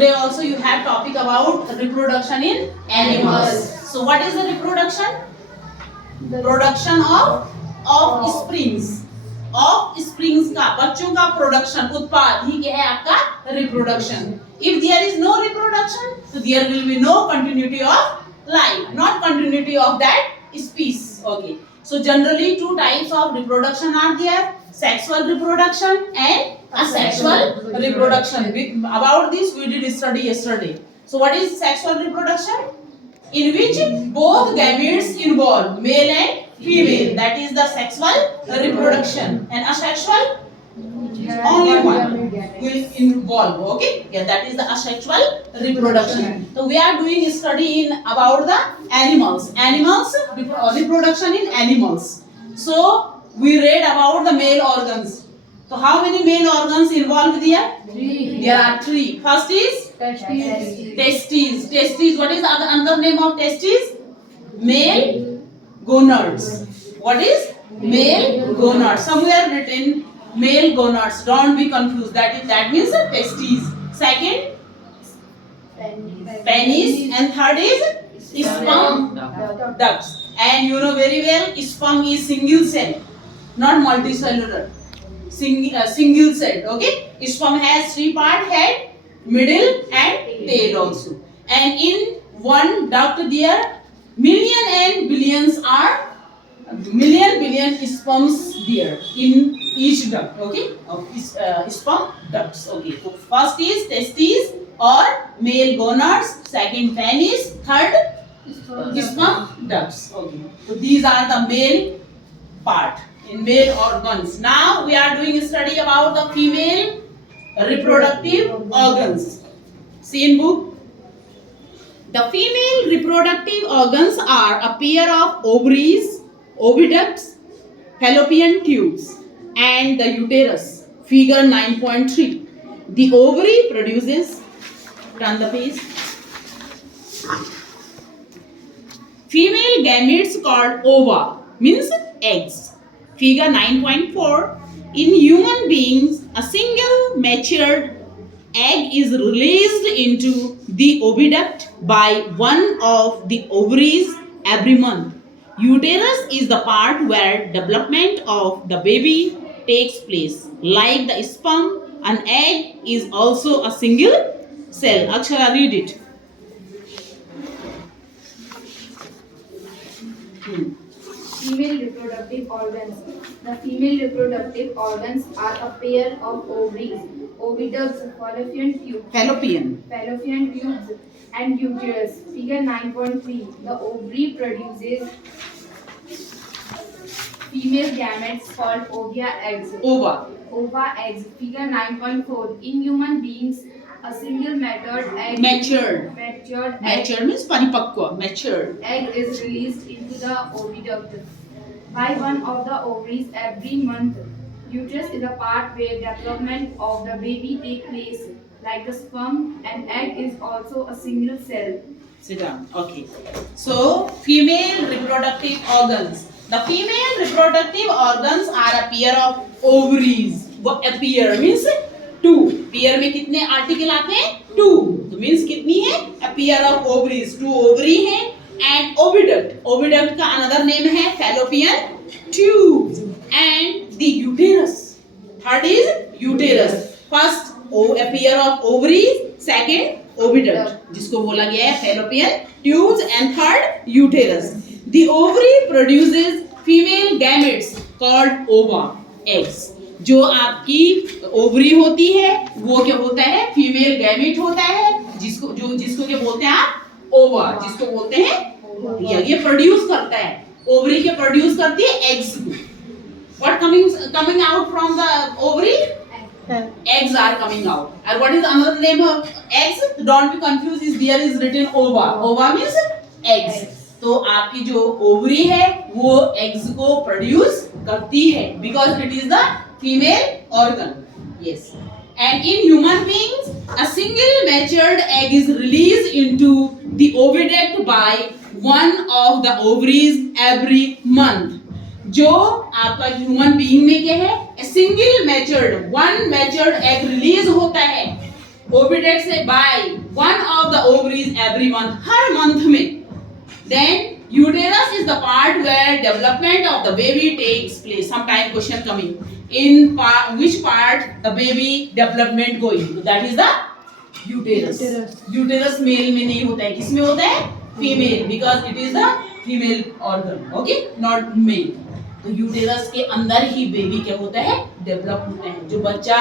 today also you have topic about reproduction in animals. So what is the reproduction? Production of springs. Of springs का बच्चों का production उत्पाद ही क्या है आपका reproduction. If there is no reproduction, so there will be no continuity of life, not continuity of that species. Okay. So generally two types of reproduction are there: sexual reproduction and asexual reproduction. About this we did study yesterday. So what is sexual reproduction? In which both gametes involve, male and female. That is the sexual reproduction. And asexual, only one will involve. Okay, yeah, that is the asexual reproduction. So we are doing a study in about the animals. Animals reproduction in animals. So we read about the male organs. So how many male organs involved there? Three. There are three. First is testes. Testes. What is the another name of testes? Male gonads. What is male gonads? Somewhere written male gonads. Don't be confused. That means testes. Second, penis, and third is sperm ducts. And you know very well, sperm is single cell, not multicellular. Single cell. Okay. Sperm has three parts: head, middle, and tail also. And in one duct there million billion sperms there in each duct. Okay, sperm ducts. Okay, so first is testes or male gonads, second penis, third sperm ducts. Okay, so these are the male part in male organs. Now we are doing a study about the female reproductive organs. See in book. The female reproductive organs are a pair of ovaries, oviducts, fallopian tubes, and the uterus. Figure 9.3. The ovary produces. Turn the page. Female gametes called ova means eggs. Figure 9.4. In human beings, a single matured egg is released into the oviduct by one of the ovaries every month. Uterus is the part where development of the baby takes place. Like the sperm, an egg is also a single cell. Akshara, read it. Female reproductive organs. The female reproductive organs are a pair of ovaries, oviducts, fallopian tubes, and uterus. Figure 9.3. The ovary produces female gametes called ova eggs. Ova eggs. Figure 9.4. In human beings, a single Matured means paripakwa. Matured egg is released into the oviduct by one of the ovaries every month. Uterus is a part where development of the baby takes place. Like the sperm, an egg is also a single cell. Sit down. Okay. So, female reproductive organs. The female reproductive organs are a pair of ovaries. What a pair means? Two. Pair में कितने article आते हैं? Two. तो means कितनी है? A pair of ovaries. Two ovary हैं and oviduct. Oviduct का another name है fallopian tubes and the uterus. Third is uterus. First a pair of ovaries, second oviduct जिसको बोला गया है fallopian tubes and third uterus. The ovary produces female gametes called ova eggs. जो आपकी ovary होती है वो क्या होता है? फीमेल गैमेट होता है जिसको क्या बोलते हैं आप? ओवा, जिसको बोलते हैं ये प्रोड्यूस करता है. ओवरी के प्रोड्यूस करती है एग्स को. What coming out from the ovary? Eggs are coming out. And what is another name of eggs? Don't be confused. There is written ova. Ova means eggs. तो आपकी जो ovary है वो eggs को produce करती है because it is the female organ. Yes. And in human beings, a single matured egg is released into the oviduct by one of the ovaries every month. जो आपका ह्यूमन बीइंग में क्या है? A single matured, one matured egg release होता है oviduct से by one of the ovaries every month, her month में. Then uterus is the part where development of the baby takes place. Sometime question coming. In which part the baby development going? That is the uterus. Uterus male में नहीं होता है, किस में होता है? Female, because it is the female organ. Okay, not male. तो uterus के अंदर ही बेबी क्या होता है? डेवलप होता है. जो बच्चा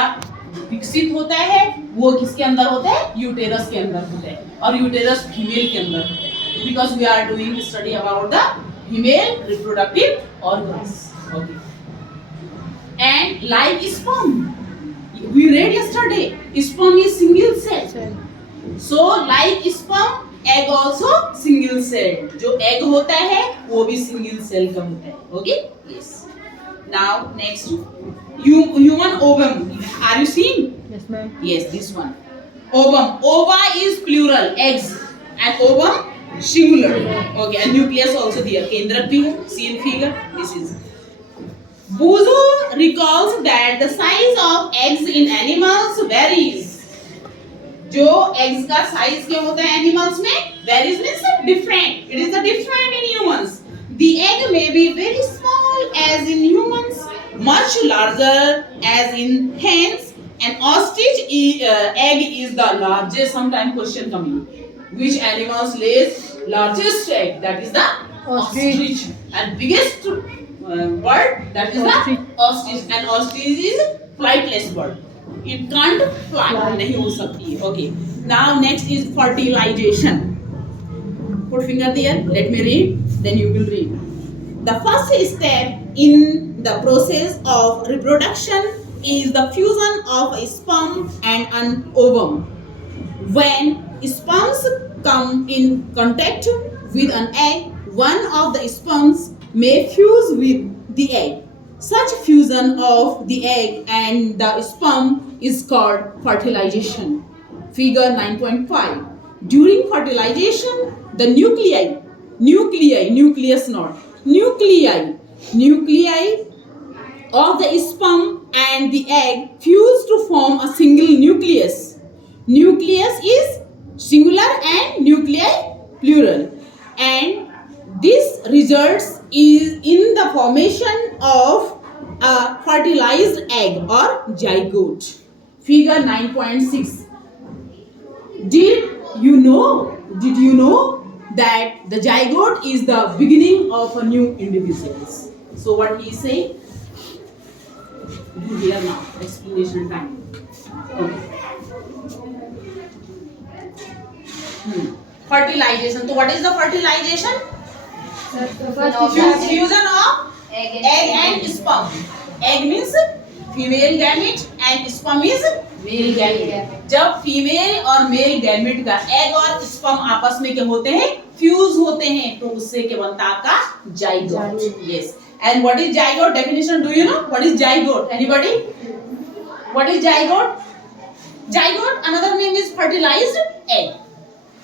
विकसित होता है वो किसके अंदर होता है? यूटेरस के अंदर होता है. और यूटेरस फीमेल के अंदर होता है. Because we are doing study about the female reproductive organs. Okay. And like sperm, we read yesterday, sperm is single cell. So like sperm, egg also single cell. जो egg होता है वो भी single cell का होता है. Okay? Yes. Now next, human ovum. Are you seeing? Yes, ma'am. Yes, this one. Ovum. Ova is plural, eggs, and ovum singular. Okay, and nucleus also there. केंद्रक भी है. See in figure. This is. Buzo recalls that the size of eggs in animals varies. जो eggs का size क्या होता है animals में? Varies means different. It is a different in humans. The egg may be very small as in humans, much larger as in hens. An ostrich egg is the largest. Sometime question coming. Which animals lays largest egg? That is the ostrich. And biggest bird, that is the ostrich. And ostrich is flightless bird. It can't fly. नहीं हो सकती है. Okay. Now next is fertilization. Put finger there. Let me read. Then you will read. The first step in the process of reproduction is the fusion of a sperm and an ovum. When sperms come in contact with an egg, one of the sperms may fuse with the egg. Such fusion of the egg and the sperm is called fertilization. Figure 9.5. During fertilization, the nuclei of the sperm and the egg fuse to form a single nucleus. Nucleus is singular and nuclei plural, and this results in the formation of a fertilized egg or zygote. Figure 9.6. Did you know that the zygote is the beginning of a new individual? So what he is saying? Do here now. Explanation time. Okay. Fertilization. So what is the fertilization? Fusion of egg and sperm. Egg means female gamete and sperm is male gamete. जब female और male gamete का egg और sperm आपस में क्या होते हैं? Fuse होते हैं, तो उससे क्या बनता है आपका? Zygote. Yes. And what is zygote definition? Do you know what is zygote? Anybody? What is zygote? Zygote another name is fertilized egg.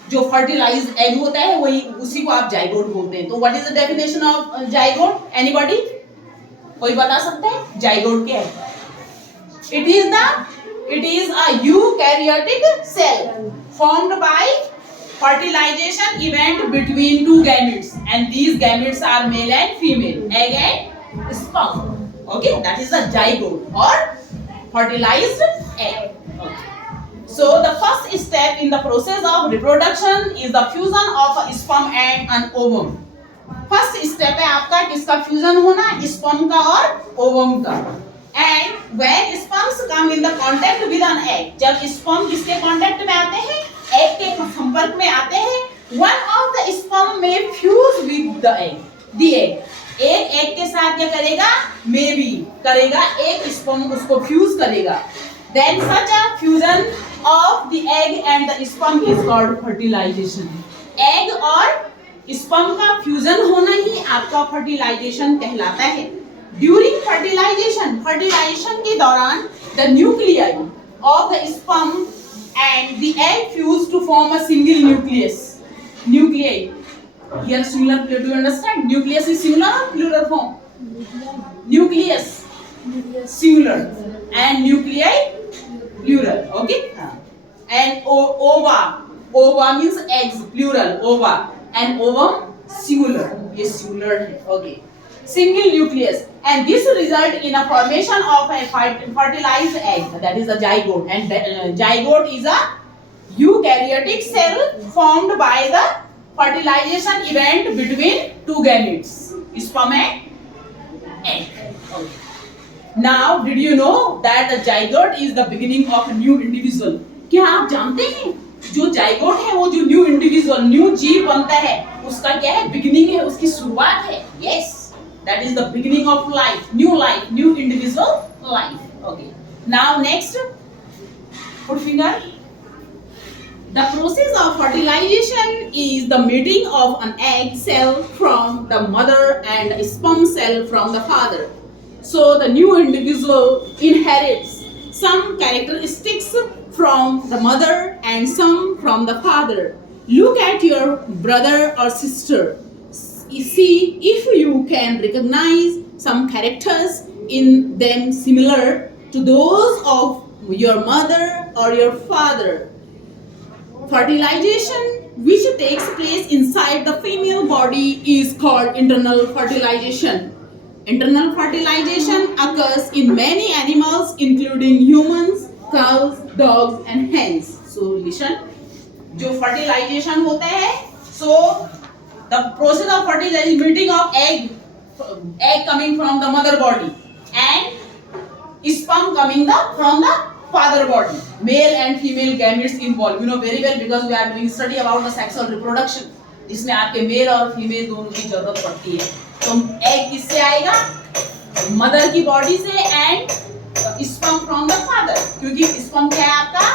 जो fertilized egg होता है वही उसी को आप zygote बोलते हैं. तो what is the definition of zygote? Anybody? कोई बता सकता है? zygote क्या है? It is a eukaryotic cell formed by fertilization event between two gametes, and these gametes are male and female, egg and sperm. Okay, that is the zygote or fertilized egg. Okay. So the first step in the process of reproduction is the fusion of a sperm and an ovum. First step है आपका किसका fusion होना? sperm का और ovum का. And when sperms come in the contact with an egg, जब sperm किसके contact में आते हैं? egg के संपर्क में आते हैं. One of the sperm may fuse with the egg. The egg. एक egg के साथ क्या करेगा? Maybe करेगा. एक sperm उसको fuse करेगा. Then such a fusion of the egg and the sperm is called fertilization. Egg और sperm का fusion होना ही आपका fertilization कहलाता है. During fertilization के दौरान the nuclei of the sperm and the egg fuse to form a single nucleus. Nuclei. Here singular. Do you understand? Nucleus is singular or plural form? Nucleus. Singular and nuclei plural. Okay. and ova. Ova means eggs, plural, ova. And ovum, singular. ये singular है. Okay. Single nucleus, and this result in a formation of a fertilized egg, that is a zygote. And zygote is a eukaryotic cell formed by the fertilization event between two gametes, sperm and egg. Okay. Now, did you know that the zygote is the beginning of a new individual? क्या आप जानते हैं जो zygote है वो जो new individual new जीव बनता है उसका क्या है बिगिनिंग है उसकी शुरुआत है yes that is the beginning of life new individual life okay now next put finger the process of fertilization is the mating of an egg cell from the mother and a sperm cell from the father. So the new individual inherits some characteristics from the mother and some from the father. Look at your brother or sister. See if you can recognize some characters in them similar to those of your mother or your father. Fertilization, which takes place inside the female body, is called internal fertilization. Internal fertilization occurs in many animals, including humans, cows, dogs, and hens. So, listen. जो fertilization होता है, so the process of fertilization, meeting of egg coming from the mother body, and sperm coming from the father body, male and female gametes involved. You know very well because we are doing study about the sexual reproduction, जिसमें आपके mail और female दोनों की जरूरत पड़ती है. तो egg किससे आएगा? मदर की बॉडी से and sperm from the father, क्योंकि स्पर्म क्या है आपका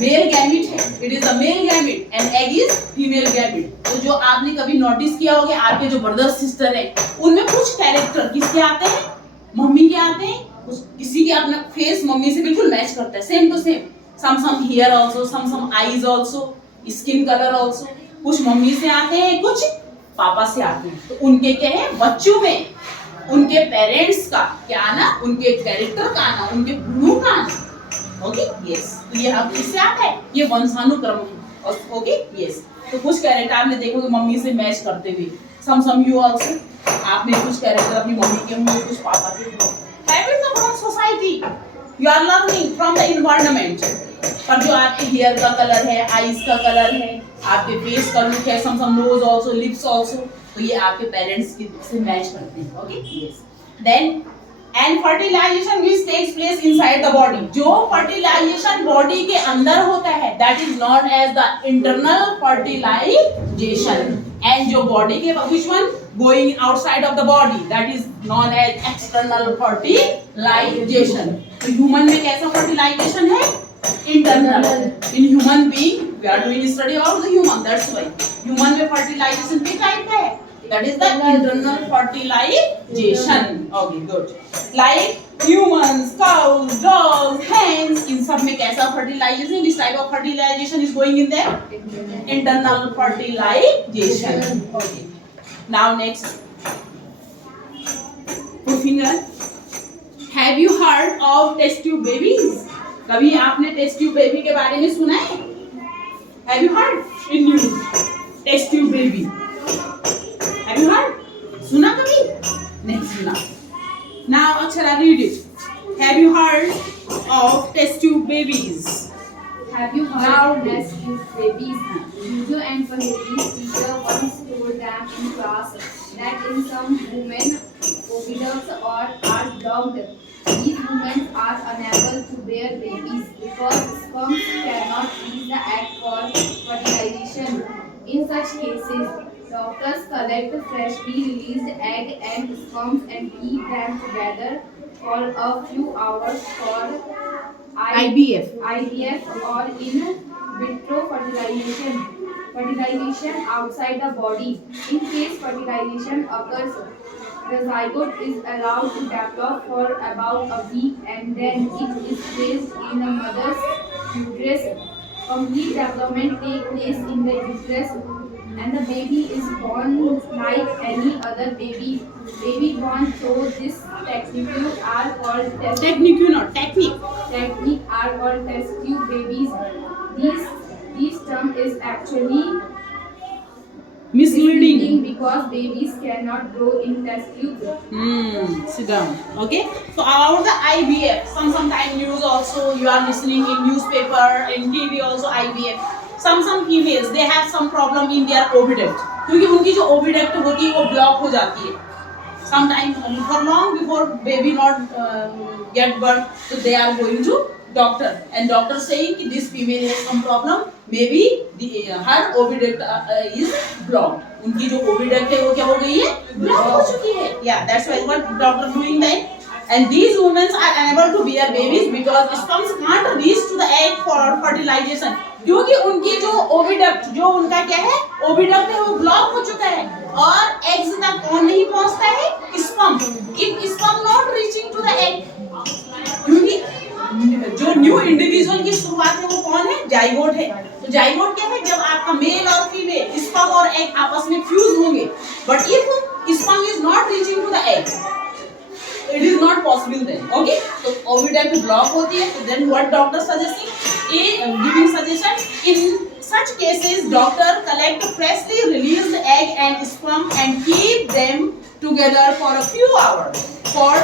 मेल गैमेट है. It is a male gamete and egg is female gamete. तो जो आपने कभी नोटिस किया होगा आपके जो ब्रदर सिस्टर है उनमें कुछ कैरेक्टर किसके आते हैं? मम्मी के आते हैं. किसी के अपना फेस मम्मी से बिल्कुल मैच करता है same to same. Some hair also, some eyes also, skin colour also. कुछ मम्मी से आते हैं कुछ पापा से आते हैं. तो उनके क्या है बच्चों में उनके पेरेंट्स का क्या आना, उनके कैरेक्टर का आना, उनके गुणों का आना. Okay yes. तो ये हम किससे आता है? ये वंशानुक्रम है. Okay yes. तो कुछ कैरेक्टर आपने देखोगे मम्मी से मैच करते हुए. Some you also. आपने कुछ कैरेक्टर अपनी मम्मी के होंगे कुछ पापा के होंगे. Habits of our society. You are learning from the environment. पर जो आपके हेयर का कलर है, आईज का कलर है, आपके फेस का लुक है, some nose also, lips also, तो ये आपके पेरेंट्स से मैच करते हैं. Okay yes. Then and fertilisation which takes place inside the body. जो फर्टिलाइजेशन बॉडी के अंदर होता है that is known as the internal fertilisation. And जो बॉडी के which one going outside of the body that is known as external fertilization. तो human में कैसा fertilization है? Internal. In human being we are doing study about the human, that's why human में fertilization किस type का है? That is the internal fertilization. Okay good. Like humans, cows, dogs, hens, इन सब में कैसा fertilization? This type of fertilization is going in there? Internal fertilization. Okay. Now next, put finger. Have you heard of test tube babies? कभी आपने test tube baby के बारे में सुना है? Have you heard in news? Test tube baby. Have you heard? सुना कभी? नहीं सुना. Now Akshara read it. Have you heard of test tube babies? Have you heard of test tube babies? Juju and Paheli's teacher once told them in class that in some women oviducts are blocked. These women are unable to bear babies because sperms cannot reach the egg for fertilization. In such cases, doctors collect freshly released egg and sperms and keep them together for a few hours for IVF or in vitro fertilization. Fertilization outside the body. In case fertilization occurs, the zygote is allowed to develop for about a week and then it is placed in the mother's uterus. Complete development takes place in the uterus and the baby is born like any other baby. Baby born through this technique are called test technique, not technique. technique are called test tube babies. These term is actually Misleading. because babies cannot grow in test tube. Sit down. Okay. So about the IVF, sometime news also you are listening in newspaper, in TV also IVF. Some females they have some problem in their oviduct क्योंकि उनकी जो oviduct होती है वो block हो जाती है. Sometimes for long before baby not get birth, so they are going to doctor and doctor saying कि this female has some problem, maybe her oviduct is blocked. उनकी जो oviduct है वो क्या हो गई है, block हो चुकी है. Yeah, that's why what doctor doing that. And these women are unable to bear babies because sperms can't reach to the egg for fertilization. क्योंकि उनकी जो oviduct जो उनका क्या है oviduct है वो block हो चुका है और eggs तक कौन नहीं पहुंचता है, sperm. If sperm not reaching to the egg, क्योंकि जो न्यू इंडिविजुअल की शुरुआत है वो कौन है, जाइगोट है. तो जाइगोट क्या है, जब आपका मेल और फीमेल स्पर्म और एग आपस में फ्यूज होंगे, but if sperm is not reaching to the egg, it is not possible then. Okay, so oviduct block होती है. So then what doctor suggesting, giving suggestion, in such cases doctor collect freshly released egg and sperm and keep them together for a few hours for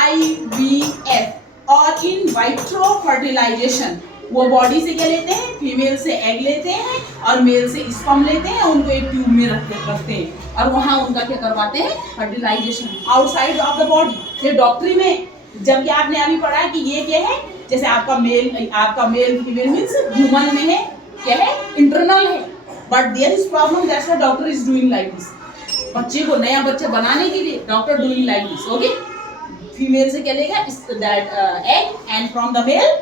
IVF और in vitro fertilization. वो body से क्या लेते हैं, female से egg लेते हैं और मेल से स्पर्म लेते हैं, उनको एक ट्यूब में रखते हैं और वहाँ उनका क्या करवाते हैं, fertilisation outside of the body. ये डॉक्टरी में जबकि आपने अभी पढ़ा कि ये क्या है, जैसे आपका मेल फीमेल मीन्स ह्यूमन में है, क्या है, इंटरनल है, but there is problem, that's why doctor is doing like this. बच्चे को नया बच्चा बनाने के लिए doctor doing like this. Okay, female से क्या लेगा that egg and from the male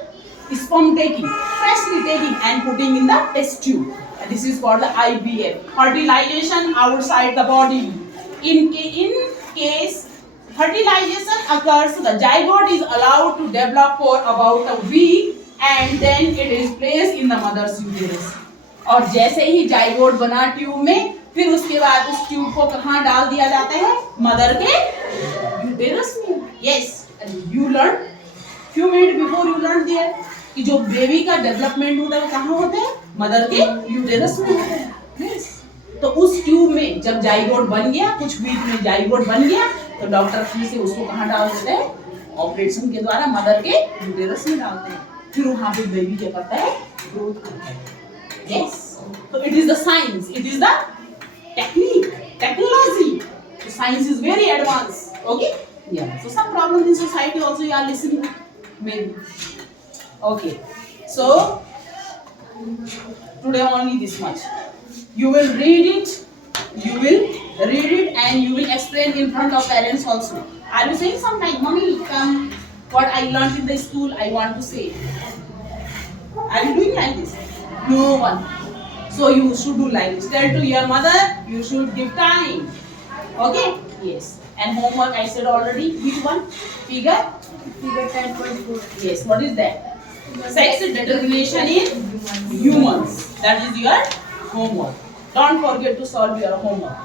sperm taking, freshly taking and putting in the test tube. And this is called the IVF, fertilization outside the body. In case fertilization occurs, the zygote is allowed to develop for about a week and then it is placed in the mother's uterus. और जैसे ही zygote बना tube में, फिर उसके बाद उस tube को कहाँ डाल दिया जाता है, मदर के यूटेरस में. Yes, and you learned few minutes before you learned there कि जो बेबी का डेवलपमेंट होता है वो कहाँ होता है, मदर के यूटेरस में होता है. yes. तो उस ट्यूब में जब जाइगोट बन गया, कुछ वीक में जाइगोट बन गया, तो डॉक्टर फिर से उसको कहाँ डाल देते हैं, ऑपरेशन के द्वारा मदर के यूटेरस में डालते हैं. फिर वहाँ पे बेबी क्या करता है, ग्रोथ करता है. yes. So it is the science, it is the technique, technology. So science is very advanced. Okay, yeah. So some problems in society also you are listening maybe. Okay, so today only this much. You will read it, and you will explain in front of parents also. Are you saying sometime, mommy, come, what I learned in the school, I want to say. Are you doing like this? No one. So you should do like this. Tell to your mother, you should give time. Okay? Yes. And homework I said already. Which one? Figure 10.4. Yes. What is that? Sex determination in humans. That is your homework. Don't forget to solve your homework.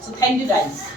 So thank you guys.